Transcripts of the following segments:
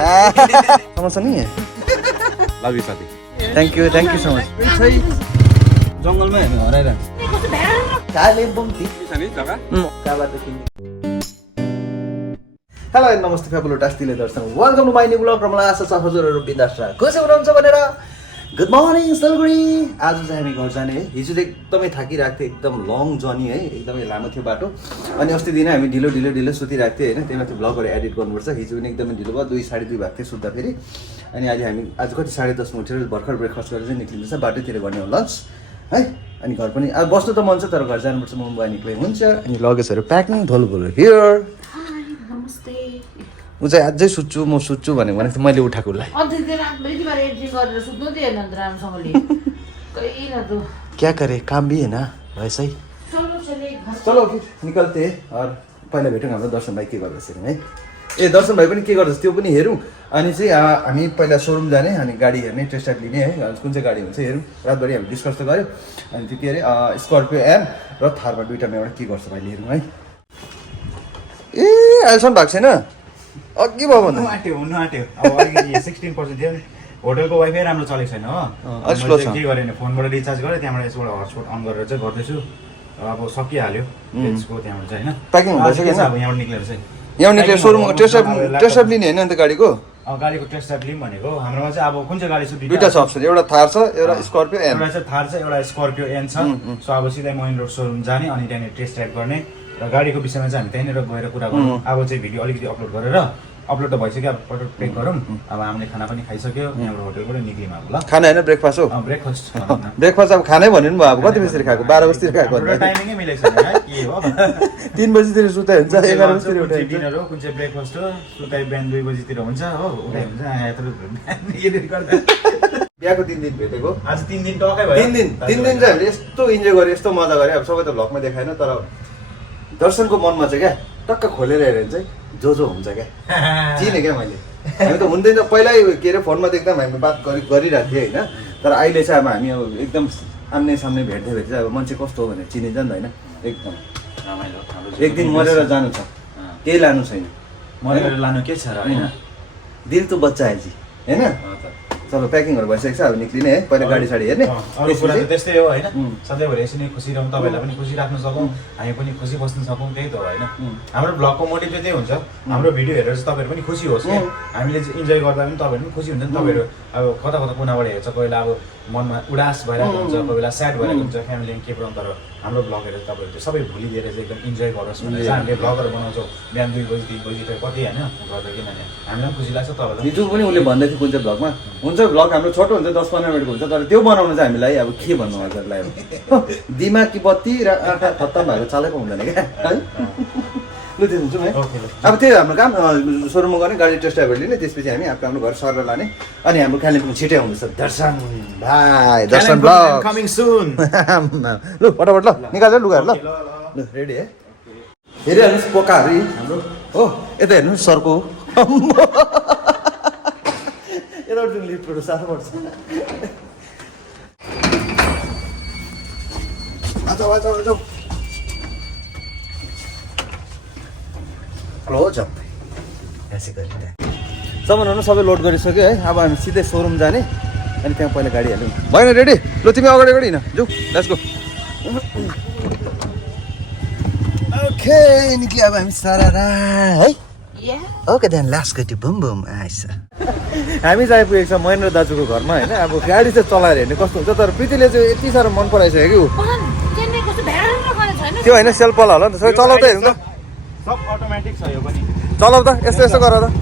समस्या नहीं है। लभ यु साथी। Thank you so much. जङ्गलमै हामी हराइरहन्छ। कालिम्पोङ जग्गा हेलो एन्ड नमस्ते फ्याबुलो टास्टीले दर्शक welcome to my new blog र मलाई आशा छ हजुरहरू बिन्दास र खुसी हुनुहुन्छ भनेर गुड मर्निङ सिलगढी। आज चाहिँ हामी घर जाने है। हिजो चाहिँ एकदमै थाकिरहेको थियो, एकदम लङ जर्नी है, एकदमै लामो थियो बाटो। अनि अस्ति दिन हामी ढिलो सुतिरहेको थियो होइन, त्यही माथि ब्लगहरू एडिट गर्नुपर्छ। हिजो पनि एकदमै ढिलो भयो, 2 साढे 2 भएको थियो सुत्दा फेरि। अनि आज कति 10:30 उठेर भर्खर ब्रेकफास्ट गरेर चाहिँ निक्लिँदैछ, बाटोतिर गर्ने हो लन्च है। अनि घर पनि अब बस्नु त मन छ तर घर जानुपर्छ, म बुवा निक्ले हुन्छ। अनि लगेजहरू प्याकिङ ढोलबोल हियर। ऊ चाहिँ अझै सुत्छु म सुत्छु भनेको थियो मैले उठाएको उसलाई। क्या करे काम भी है ना वैसे ही। चलो निकलते और पहिला भेटौँ हाम्रो दर्शन भाइ के गर्दैछ है। ए दर्शन भाइ पनि के गर्दैछ त्यो पनि हेरौँ। अनि चाहिँ हामी पहिला सोरुम जाने अनि गाडी हेर्ने, टेस्ट ड्राइभ लिने है, कुन चाहिँ गाडी हुन्छ हेरौँ। रातभरि हामी डिस्कस त गऱ्यौँ। अनि त्यो के अरे स्कर्पियो एम र थारमा दुइटामा एउटा के गर्छ भाइले हेरौँ है। ए अहिलेसम्म भएको छैन, अघि भयो भन्दा हुनु आँट्यो। अब अलिकति 16% थियो नि। होटलको वाइफाई राम्रो चलेको छैन हो। के गरेँ भने फोनबाट रिचार्ज गरेँ, त्यहाँबाट यसबाट हटस्पट अन गरेर चाहिँ गर्दैछु। अब सकिहाल्यो त्यसको त्यहाँबाट चाहिँ होइन। प्याकिङ भइसक्यो अब यहाँबाट निक्लेर चाहिँ यहाँ निक्लेर सोरुमको टेस्ट ड्राइभ लिने होइन अन्त गाडीको गाडीको टेस्ट ड्राइभ लिउँ भनेको। हाम्रोमा चाहिँ अब कुन चाहिँ गाडी छ दुईटा छ अप्सन, एउटा थार छ एउटा स्कर्पियो एन। एउटा चाहिँ थार छ एउटा स्कर्पियो एन छ। सो अब सिधै मोइन रोड सोरुम जाने अनि त्यहाँनिर टेस्ट ड्राइभ गर्ने र गाडीको विषयमा चाहिँ हामी त्यहाँनिर गएर कुरा गरौँ। अब चाहिँ भिडियो अलिकति अपलोड त भइसक्यो, अब पटक पेक गरौँ। अब हामीले खाना पनि खाइसक्यो, यहाँबाट होटलबाट निक्लियौँ अब ल। खाना होइन ब्रेकफास्ट हो। ब्रेकफास्ट अब खानै भन्यो नि भयो। अब कति बजीतिर खाएको? 12 बजीतिर खाएको। टाइमिङै मिलेको छैन के हो। 3 बजीतिर सुताइ हुन्छ, 11 बजीतिर उठाइ डिनर हो, कुन चाहिँ ब्रेकफास्ट हो, सुताइ बिहान 2 बजीतिर हुन्छ हो, उठाइ हुन्छ। यति गर्दा बिहाको 3 दिन भेटेको, आज 3 दिन टकै भयो। 3 दिन चाहिँ हामीले यस्तो इन्जोय गऱ्यो, यस्तो मजा गऱ्यो। अब सबै त भ्लगमा देखाएन तर दर्शनको मनमा चाहिँ क्या टक्क खोलेर हेऱ्यो भने चाहिँ जो हुन्छ क्या चिने क्या मैले। हामी त हुँदैन पहिल्यै के अरे फोनमा देख्दा हामी बात गरिरहेको थिएँ होइन, तर अहिले चाहिँ अब हामी अब एकदम आम्ने सामने भेट्दै चाहिँ अब मान्छे कस्तो हो भनेर चिनिन्छ नि त होइन। एकदम एक दिन मरेर जानु छ, केही लानु छैन, मरेर लानु के छ र होइन। दिल त बच्चा है जी होइन। चलो प्याकिङहरू भइसकेको छ, अब निक्लिने है। पहिला गाडी साडी हेर्ने। अरू कुरा त त्यस्तै हो होइन, सधैँभरि यसरी नै खुसी रहौँ, तपाईँलाई पनि खुसी राख्न सकौँ, हामी पनि खुसी बस्न सकौँ, त्यही त हो होइन। हाम्रो ब्लगको मोटिभ चाहिँ त्यही हुन्छ, हाम्रो भिडियो हेरेर चाहिँ तपाईँहरू पनि खुसी होस् क्या। हामीले चाहिँ इन्जोय गर्दा पनि तपाईँहरू पनि खुसी हुन्छ नि। तपाईँहरू अब कता कुनाबाट हेर्छ, कोही बेला अब मनमा उदास भइरहेको हुन्छ, कोही बेला स्याड भइरहेको हुन्छ, फ्यामिलीमा के प्रब्लम, तर हाम्रो ब्लग हेरेर तपाईँहरू त्यो सबै भुलिदिएर चाहिँ एकदम इन्जोय गरोस् भनेर चाहिँ हामीले ब्लगहरू बनाउँछौँ बिहान 2 बजी 3 बजीतिर कति होइन गर्दा, किनभने हामीलाई पनि खुसी लाग्छ। तपाईँलाई हिजो पनि उसले भन्दै थियो कुन चाहिँ ब्लगमा हुन्छ, ब्लग हाम्रो छोटो हुन्छ 10-15 मिनटको हुन्छ, तर त्यो बनाउनु चाहिँ हामीलाई अब के भन्नु हजुरलाई, दिमाग कि बत्ती र आँखा खत्तम भएको चालेको हुँदैन क्या है। लु त्यो हुन्छौँ है। अब त्यही हाम्रो काम सोरुममा गर्ने, गाडी टेस्ट ड्राइभर लिने, त्यसपछि हामी आफ्नो घर सरेर लाने। अनि हाम्रो कालिम्पोङ छिटै आउँदैछ दर्शन भाइ, दर्शन ब्लग कमिङ सुन। लु फटाफट ल निकाल्छ लुगाहरू ल। लु रेडी है। हेरिहाल्नुहोस् पोकाहरू हाम्रो हो, यता हेर्नुहोस् सर्को यता लिफ्टहरू साह्रो पर्छ। सामानहरू सबै लोड गरिसक्यो है। अब हामी सिधै सोरुम जाने अनि त्यहाँ पहिला गाडी हाल्यौँ। भएन रेडी? ल तिमी अगाडि हिँड जाऊ, लेट्स गो। ओके निक्ल्यो अब हामी सारा है। Okay then last go to Boom Boom Ice. हामी चाहिँ आइपुगेको छ महेन्द्र दाजुको घरमा होइन। अब गाडी चाहिँ चलाएर हेर्ने कस्तो हुन्छ, तर प्रीतिले चाहिँ यति साह्रो मन पराइसक्यो त्यो होइन। सेल्फवाला होला नि त, चलाउँदै हेर्नु त, सब अटोमेटिक छ यो पनि। चलाउ त यस्तो यस्तो गर त।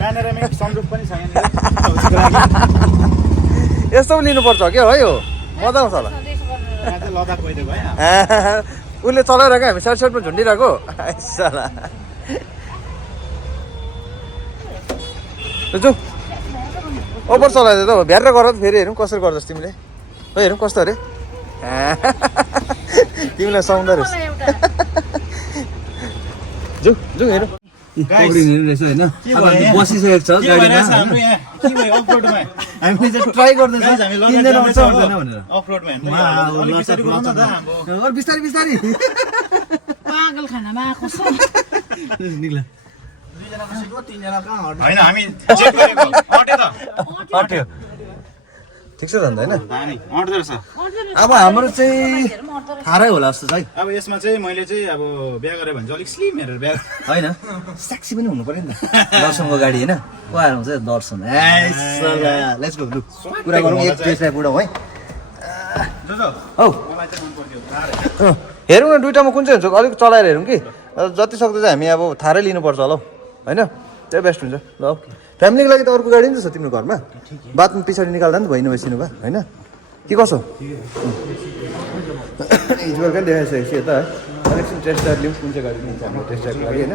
प्यानोरामिक सनरुफ पनि छ यहाँ। यस्तो पनि लिनुपर्छ क्या है, यो मजा आउँछ होला। लद्दाख गइदियो भयो उसले चलाइरहेको हामी साइडमा झुन्डिरहेको साला। जाउँ ओभर चलाइदियो त भ्याएर गर त फेरि हेरौँ कसरी गर्छस् तिमीले। हो हेरौँ कस्तो अरे तिमीलाई सुहाउँदो रहेछ। जाउँ हेरौँ बसिसकेको छ गाडीमा। हामीले चाहिँ ट्राई गर्दैछ किन्दैन हुन्छ हुँदैन भनेर। बिस्तारै बिस्तारै पागल खानामा आएको छ। निक्ला दुईजना बसेको 3 जना कहाँ हट्यो होइन हामी चेक गरेको अटे त हट्यो ठिक छ त हैन दामी अट्दो रहेछ अब हाम्रो चाहिँ थारै होला जस्तो छ है अब यसमा चाहिँ मैले चाहिँ अब बिहा गरेँ भने चाहिँ अलिक स्लिम हेरेर बिहा हैन सेक्सी पनि हुनु पर्यो नि त दर्शनको गाडी हैन को आएर हुन्छ दर्शन लेट्स गो लु कुरा गरौँ एक टेस्ट ड्राइभ उडाउँ है हौ मलाई चाहिँ मन पर्थ्यो हेरौँ न दुइटामा कुन चाहिँ हुन्छ अलिक चलाएर हेरौँ कि जति सक्दो चाहिँ हामी अब थारै लिनुपर्छ होला हौ हैन त्यही बेस्ट हुन्छ ल फ्यामिलीको लागि त अर्को गाडी नि त छ तिम्रो घरमा बादमा पछाडि निकाल्दा नि त भइन बसिनु भयो होइन के कसो हिजो बेलुका नि देखाइसकेपछि यता है एकछिन टेस्ट ड्राइभ लिउँ कुन चाहिँ गाडी लिन्छ हाम्रो टेस्ट ड्राइभको लागि होइन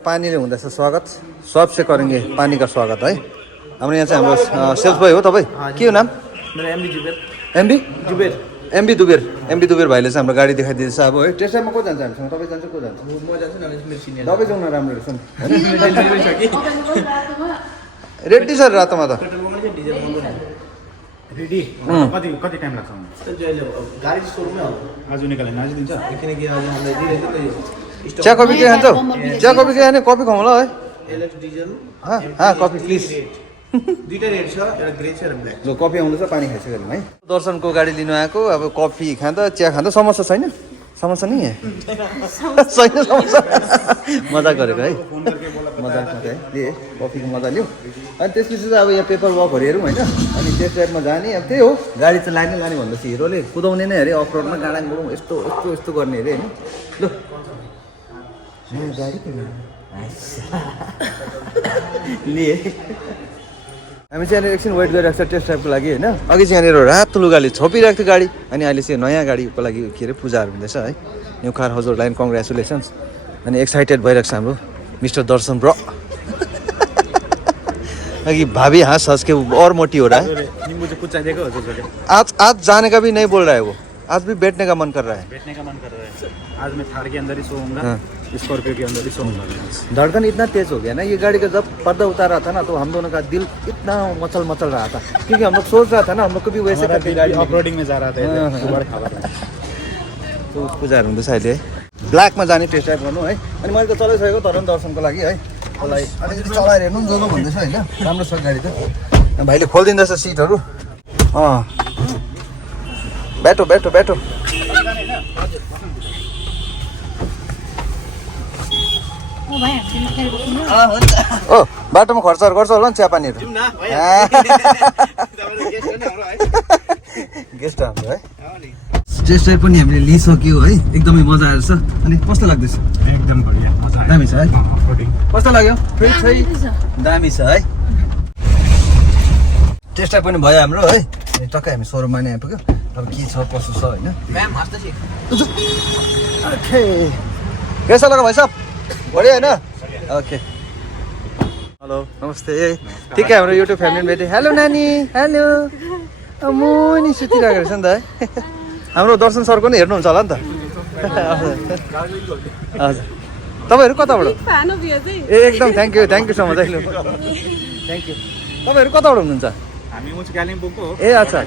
पानीले हुँदैछ स्वागत सबसे करेंगे पानी का स्वागत है हाम्रो यहाँ चाहिँ हाम्रो सेल्स बोय हो तपाईँ के हो नाम मेरो MB Zuber MB Zuber MB दुबेर भाइले चाहिँ हाम्रो गाडी देखाइदिँदैछ अब है टेस्ट ड्राइभमा को जान्छ हामीसँग तपाईँ जान्छ को जान्छ म जान्छु न मेरो सिनियर तपाईँ जाउँ न राम्रो रहेछ नि डेलिभरी छ कि रेडी छ रातोमा त पेट्रोल पनि डिजल पनि रेडी कति कति टाइम लाग्छ गाडी सोरुममै हो आज निकाल्यो आज दिन्छ किनकि आज हामीलाई दिइरहेको त चिया कफी के खान्छौ चिया कफी के खाने कफी खाउँ ल है एलएक्स डिजल कफी प्लिज दुईटा रेड छ एउटा ग्रे छ र ब्ल्याक जो कफी आउँदैछ पानी खाइसक्यो है दर्शनको गाडी लिनु आएको अब कफी खाँदा चिया खाँदा समस्या छैन समस्या नि छैन समस्या मजा गरेको है मजा है लिएँ कफीको मजा लिउँ अनि त्यसपछि चाहिँ अब यहाँ पेपर वर्कहरू हेरौँ होइन अनि टेस्ट ड्राइभमा जाने अब त्यही हो गाडी चाहिँ लाने भन्दैछ हिरोले कुदाउने नै अरे अफ रोडमा गाडा गुडौँ यस्तो यस्तो यस्तो गर्ने अरे होइन लु गाडी लिएँ हामी चाहिँ यहाँनिर एकछिन वेट गरिरहेको छ टेस्ट ड्राइभको लागि होइन अघि चाहिँ यहाँनिर रातो लुगाले छोपिरहेको थियो गाडी अनि अहिले चाहिँ नयाँ गाडीको लागि के अरे पूजाहरू हुँदैछ है न्यू कार हजुरलाई कङ्ग्रेचुलेसन्स अनि एक्साइटेड भइरहेको छ हाम्रो मिस्टर दर्शन ब्रो अघि भाभी हाँस हंस के और मोटी हो रहा है नींबू जो कुछ चाहिए हो आज जाने का भी नहीं बोल रहा है वो आज भी बैठने का मन कर रहा है बैठने का मन कर रहा है आज मैं थार के अंदर ही सोऊंगा स्कॉर्पियो के अंदर ही सोऊंगा धड़कन इतना तेज हो गया ना ये गाड़ी का जब पर्दा उतार रहा था ना तो हम दोनों का दिल इतना मचल मचल रहा था क्योंकि हम लोग सोच रहा था ना हम लोग को भी वैसे करके गाड़ी ऑफ रोडिंग में जा रहा था तो उसको जा हुँदैछ अहिले ब्ल्याकमा जाने टेस्ट ड्राइभ गर्नु है अनि मैले त चलाइसकेको तर पनि दर्शनको लागि है मलाई अलिकति चलाएर हेर्नु नि जो भन्दैछ होइन राम्रो छ गाडी त भाइले खोलिदिँदैछ सिटहरू बैठो बैठो बैठो ओ बाटोमा खर्चहरू गर्छ होला नि चियापानीहरू गेस्ट हाम्रो है टेस्ट ड्राइभ पनि हामीले लिइसक्यो है एकदमै मजा आएर छ अनि कस्तो लाग्दैछ एकदम बढिया मजा दामी छ है रोडिङ कस्तो लाग्यो दामी छ है टेस्ट ड्राइभ पनि भयो हाम्रो है टक्कै हामी सोरुममा नै आइपुग्यो अब के छ कसो छ होइन ओके कैसा लगा भाइ साहब बढिया होइन ओके हेलो नमस्ते ठिकै हाम्रो युट्युब फ्यामिली भेटेँ हेलो नानी हेलो मुनि सुतिरहेको रहेछ नि त है हाम्रो दर्शन सरको नि हेर्नुहुन्छ होला नि त हजुर तपाईँहरू कताबाट ए एकदम thank you so much thank you तपाईँहरू कताबाट हुनुहुन्छ हामी उच कालिम्पोङको हो ए अच्छा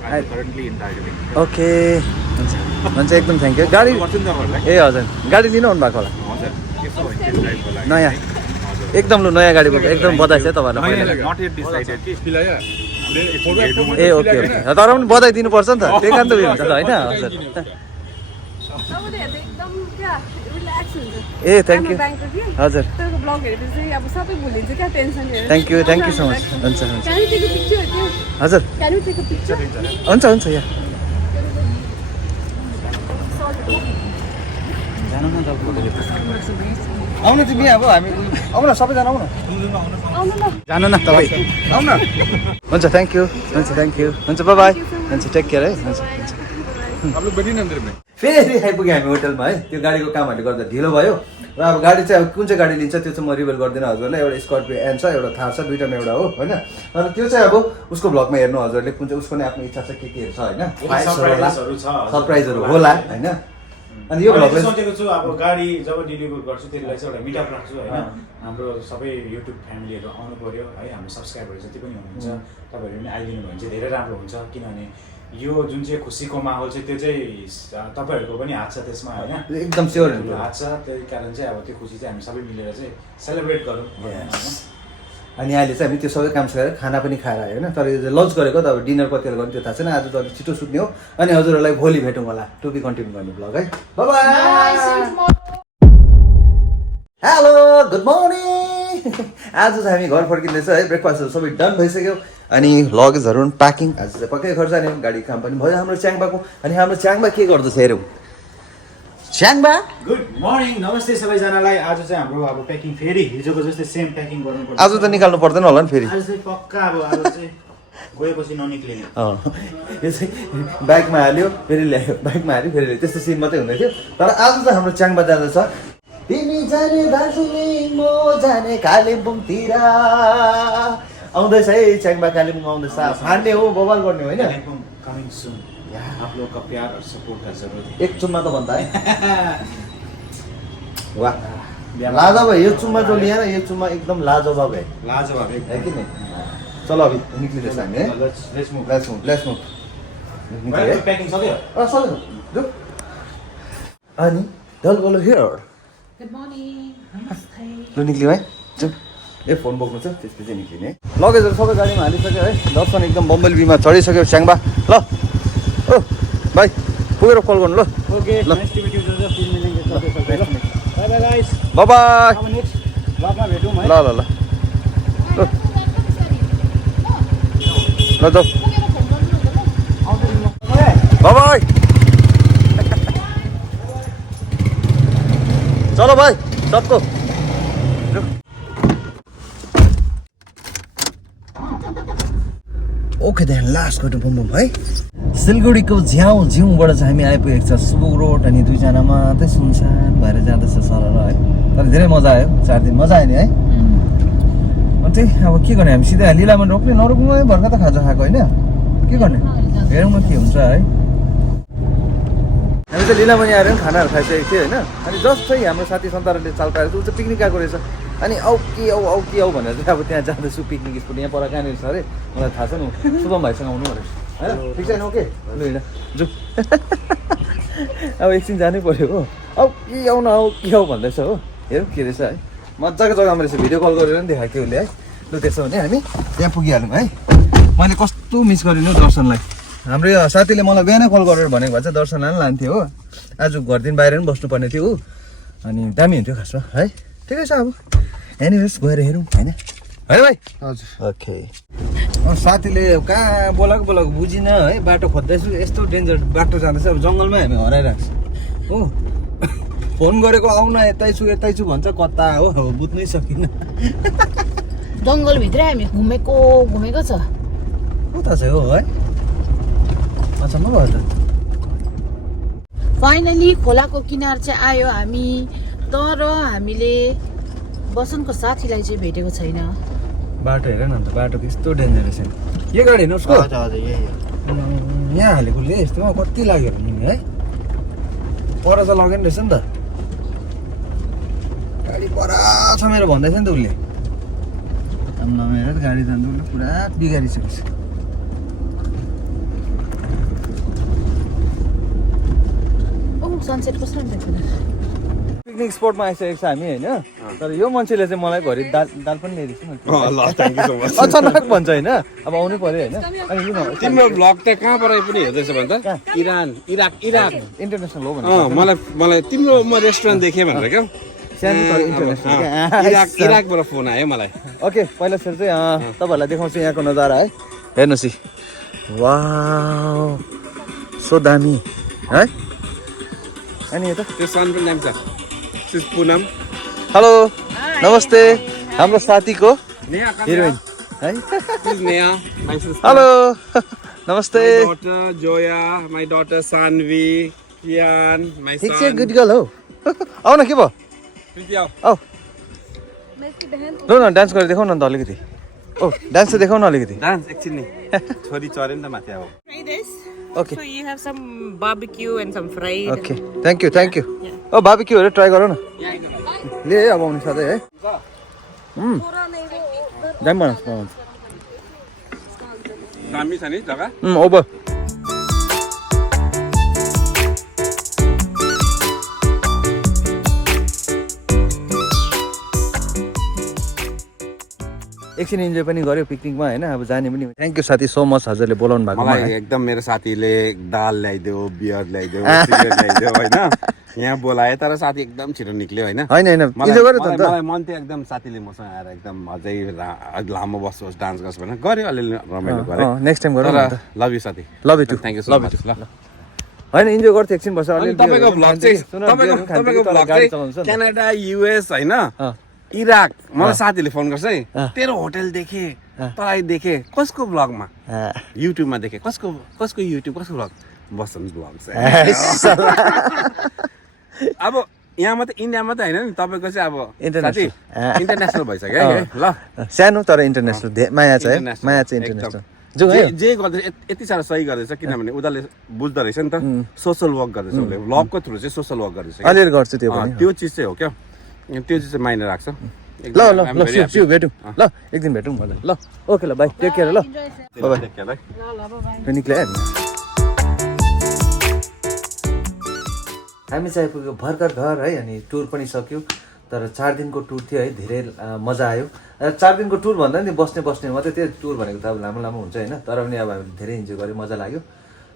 currently in Darjeeling ओके हुन्छ एकदम थ्याङ्क यू गाडी गर्छु नि तपाईँहरूलाई ए हजुर गाडी लिनु आउनु भएको होला हजुर यसो भयो टेस्ट ड्राइभको लागि नयाँ एकदम लु नयाँ गाडी बोक्यो एकदम बधाई छ तपाईँहरूलाई नट यत डिसाइडेड कि ए ओके ओके तर पनि बधाई दिनुपर्छ नि त त्यही कारण त उयो हुन्छ त होइन हजुर ए थ्याङ्क यू हजुर थ्याङ्क यू सो मच हुन्छ हुन्छ हजुर हुन्छ हुन्छ यहाँ जानु न आउनु तिमी अब हामी आउनु न सबैजना आउनु जानु न तपाईँ आउनु न हुन्छ थ्याङ्क यू हुन्छ बाई हुन्छ टेक केयर है हुन्छ फेरि आइपुग्यो हामी होटलमा है त्यो गाडीको कामहरूले गर्दा ढिलो भयो र अब गाडी चाहिँ अब कुन चाहिँ गाडी लिन्छ त्यो चाहिँ म रिभेल गर्दिनँ हजुरलाई एउटा स्कर्पियो एन छ एउटा थार छ दुइटामा एउटा हो होइन अनि त्यो चाहिँ अब उसको भ्लगमा हेर्नु हजुरले कुन चाहिँ उसको नै आफ्नो इच्छा छ के छ होइन सरप्राइजहरू होला होइन अनि यो भ्लगले सोचेको छु अब गाडी जब डेलिभर गर्छु त्यसलाई चाहिँ एउटा मिटअप राख्छु होइन हाम्रो सबै युट्युब फ्यामिलीहरू आउनु पर्यो है हाम्रो सब्सक्राइबरहरू जति पनि हुनुहुन्छ तपाईँहरू पनि आइदिनु भयो भने चाहिँ धेरै राम्रो हुन्छ किनभने यो जुन चाहिँ खुसीको माहौल छ त्यो चाहिँ तपाईहरुको पनि हात छ त्यसमा हैन एकदम स्योर हात छ त्यही कारण चाहिँ अब त्यो खुसी चाहिँ हामी सबै मिलेर चाहिँ सेलिब्रेट गरौँ अनि अहिले चाहिँ हामी त्यो सबै काम सकेर खाना पनि खाएर आयो होइन तर यो लन्च गरेको त अब डिनर कतिखेर गर्ने त्यो थाहा छैन आज त अलिक छिटो सुत्ने हो अनि हजुरहरूलाई भोलि भेटौँ होला टु बी कन्टिन्यू गर्ने ब्लग है बाइ हेलो गुड मर्निङ आज चाहिँ हामी घर फर्किँदैछ है ब्रेकफास्टहरू सबै डन भइसक्यो अनि लगेजहरू पनि प्याकिङ आज चाहिँ पक्कै घर जाने गाडी काम पनि भयो हाम्रो च्याङबाको अनि हाम्रो च्याङबा के गर्दैछ हेरौँ च्याङबा गुड मर्निङ नमस्ते सबैजनालाई आज चाहिँ हाम्रो अब प्याकिङ फेरि हिजोको जस्तै सेम प्याकिङ गर्नुपर्छ आज त निकाल्नु पर्दैन होला नि फेरि आज चाहिँ पक्का अब आज चाहिँ गएपछि ननिक्लिने यो चाहिँ बाइकमा हाल्यो फेरि ल्यायो बाइकमा हाल्यो फेरि ल्यायो त्यस्तो सिन मात्रै हुँदै थियो तर आज चाहिँ हाम्रो च्याङबा जाँदैछ तिमी जाने दार्जिलिङ म जाने कालिम्पोङतिर आउँदैछ है च्याङबा कालिम्पोङ आउँदैछ फाड्ने हो बवाल गर्ने हो होइन कमिङ सुन आप लोग का प्यार और सपोर्ट का जरूरत है एक चुम्मा त भन्दा है वाह लाजवाब है यो चुम्मा जो लिया ना ये चुम्मा एकदम लाजवाब है लाजवाब है कि नहीं चलो अभी निक्लिँदैछ हामी है लेट्स मूव लेट्स मुभ निक्लियो है प्याकिङ सक्यो सक्यो जो अनि डल गोलो हियर Good morning. Namaste. लु निक्लियो है जाउँ ए फोन बोक्नु छ त्यसपछि निक्लिने लगेजहरू सबै गाडीमा हालिसक्यो है दर्शन एकदम बम्बल बीमा चढिसक्यो च्याङबा ल ओ भाइ पुगेर कल गर्नु ल ओके ल। Nice to meet you Joseph टिम मिलिङ बाइ बाइ गाइस बाई अब नेक्स्ट ब्लगमा भेटौँ है ल ल ल ल जाऊ बाई चलो भाइ सबको ओके देन लास्ट गयो बम बम है सिलगढीको झ्याउ झिउबाट चाहिँ हामी आइपुगेको छ सुबुक रोड अनि दुईजना मात्रै सुनसान भएर जाँदैछ सरर है तर धेरै मजा आयो 4 दिन मजा आयो नि है अनि त्यही अब के गर्ने हामी सिधै लिलामा रोक्ने नरोक्नु है भर्खर त खाजा खाएको होइन के गर्ने हेरौँ न के हुन्छ है हामी त लिलामणि आएर पनि खानाहरू खाइसकेको थियो होइन अनि जस्तै हाम्रो साथी सन्ताहरूले चाल पाएर ऊ चाहिँ पिकनिक गएको रहेछ अनि आउ के आउ भनेर चाहिँ अब त्यहाँ जाँदैछु पिकनिक स्पोट यहाँ पर कहाँनिर छ अरे मलाई थाहा छ नि शुभम भाइसँग आउनु भनेर होइन ठिक छैन ओके लु हिँड जाउँ अब एकछिन जानै पर्यो हो आउ के आउ भन्दैछ हो हेरौँ के रहेछ है मजाको जग्गामा रहेछ भिडियो कल गरेर पनि देखाएको थियो उसले है लु त्यसो भने हामी त्यहाँ पुगिहालौँ है मैले कस्तो मिस गरिनु दर्शनलाई हाम्रो यो साथीले मलाई बिहानै कल गरेर भनेको भए चाहिँ दर्शनलाई पनि लान्थ्यो हो आज घरदेखि बाहिर पनि बस्नुपर्ने थियो हो अनि दामी हुन्थ्यो खासमा है ठिकै छ अब यहाँनिर गएर हेरौँ होइन है भाइ हजुर ओके साथीले कहाँ बोलाएको बुझिनँ है बाटो खोज्दैछु यस्तो डेन्जर बाटो जाँदैछ अब जङ्गलमै हामी हराइरहेको छ हो फोन गरेको आउन यतै छु भन्छ कता हो बुझ्नै सकिनँ जङ्गलभित्रै हामी घुमेको छ कता चाहिँ हो है अच्छा म भयो त फाइनली खोलाको किनार चाहिँ आयो हामी तर हामीले बसन्तको साथीलाई चाहिँ भेटेको छैन बाटो हेर न अन्त बाटो यस्तो डेन्जरस छ यो गाडी हेर्नु उसको यहाँ हालेकोले यस्तोमा कति लाग्यो नि है पर त लगेन रहेछ नि त गाडी पर छ मेरो भन्दैछ नि त उसले नहेर गाडी जान्दा उसले पुरा बिगारिसकेको छ सनसेट कस्तो पिकनिक स्पटमा आइसकेको छ हामी होइन तर यो मान्छेले चाहिँ मलाई घरि दाल पनि ल्याइदिएको छ अचानक भन्छ होइन अब आउनै पर्यो होइन अनि किन तिम्रो ब्लग त कहाँबाट पनि हेर्दैछ भने त इराक इन्टरनेसनल हो भने मलाई तिम्रो म रेस्टुरेन्ट देखेँ भनेर क्या सानो तर इन्टरनेसनल इराकबाट फोन आयो मलाई ओके पहिला सुरु चाहिँ तपाईँहरूलाई देखाउँछु यहाँको नजारा है हेर्नुहोस् है वाउ सो दामी है अनि यता त्यो सन पनि दामी छ पुनम हेलो नमस्ते हाम्रो साथीको नेहा हिरोइन है नेहा माइ सिस्टर हेलो नमस्ते my daughter Joya, my daughter Sanvi, Kian, my ठिक छ son. गुड गर्ल हो आऊ न के भयो प्रीति आओ. आऊ ल न डान्स गरेर देखाउ न अन्त अलिकति ओ डान्स त देखाउ न अलिकति डान्स एकछिन नि छोरी चरे नि त माथि अब. Try this. Okay So you have some barbecue and some fried. Okay thank you ओ बार्बिक्यूहरू ट्राई गर न ले है अब आउने साथै है दामी बनाउँछ दामी छ नि जग्गा. ओभर एकछिन इन्जोय पनि गर्यो पिकनिकमा होइन अब जाने पनि थ्याङ्क यू साथी सो मच हजुरले बोलाउनु भएको मलाई एकदम मेरो साथीले दाल ल्याइदियो बियर ल्याइदियो सिगरेट ल्याइदियो होइन यहाँ बोलाए तर साथी एकदम छिटो निक्ल्यो होइन होइन इन्जोय गर्यो त मलाई मन थियो एकदम साथीले मसँग आएर एकदम अझै लामो बस्छोस् डान्स गर्छ भने गर्यो अलिअलि रमाइलो गर्यो नेक्स्ट टाइम गरौँ न त लभ यु साथी love you too thank you so much ल होइन इन्जोय गर्थ्यो एकछिन बस्छ तपाईँको भ्लग चाहिँ तपाईँको भ्लग चाहिँ क्यानाडा युएस होइन इराक मलाई साथीले फोन गर्छ है तेरो होटल देखे तँलाई देखे कसको भ्लगमा युट्युबमा देखे कसको युट्युब कसको भ्लग बसन्त भ्लग अब यहाँ मात्रै इन्डिया मात्रै होइन नि तपाईँको चाहिँ अब इन्टरनेसनल भइसक्यो है ल सानो तर इन्टरनेसनल माया छ है माया चाहिँ इन्टरनेसनल जे गर्दैछ यति साह्रो सही गर्दैछ किनभने उनीहरूले बुझ्दो रहेछ नि त सोसल वर्क गर्दैछ उसले भ्लगको थ्रु चाहिँ सोसल वर्क गर्दैछ अलिअलि गर्छु त्यो पनि त्यो चिज चाहिँ हो क्या त्यो चिज चाहिँ माइने राख्छ ल ल ल सिउ भेटौँ ल एक दिन भेटौँ मलाई ल ओके ल बाई टेक केयर ल निक्ल्यो हामी चाहिँ आइपुग्यो भर्खर घर है अनि टुर पनि सक्यो तर 4 दिनको टुर थियो है धेरै मजा आयो 4 दिनको टुर भन्दा नि बस्ने मात्रै त्यो टुर भनेको त अब लामो लामो हुन्छ होइन तर पनि अब हामीले धेरै इन्जोय गऱ्यो मजा लाग्यो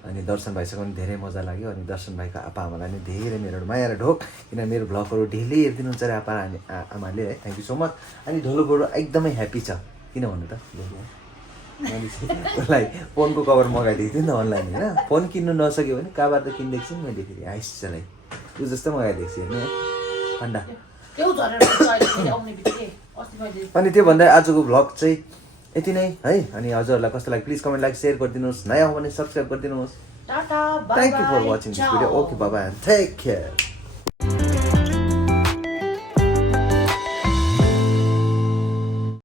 अनि दर्शन भाइसँग पनि धेरै मजा लाग्यो अनि दर्शन भाइको आप्पा आमालाई नि धेरै मेरो माया र ढोक किन मेरो भ्लगहरू डेली हेरिदिनुहुन्छ अरे आप्पा आमाले है थ्याङ्क यू सो मच अनि ढोलो बडो एकदमै ह्याप्पी छ किन भन्नु त उसलाई फोनको कभर मगाइदिएको थिएँ नि त अनलाइन होइन फोन किन्नु नसक्यो भने कहाँबाट त किनिदिएको छु नि मैले फेरि आइसलाई ऊ जस्तो मगाइदिएको छु हेर्नु है ठन्डा अनि त्यो भन्दा आजको भ्लग चाहिँ यति नै है अनि हजुरहरूलाई कस्तो लाग्यो प्लिज कमेन्ट लाइक सेयर गरिदिनुहोस् नयाँ हो भने सब्सक्राइब गरिदिनुहोस् thank you for watching this video okay बाबा एन्ड टेक केयर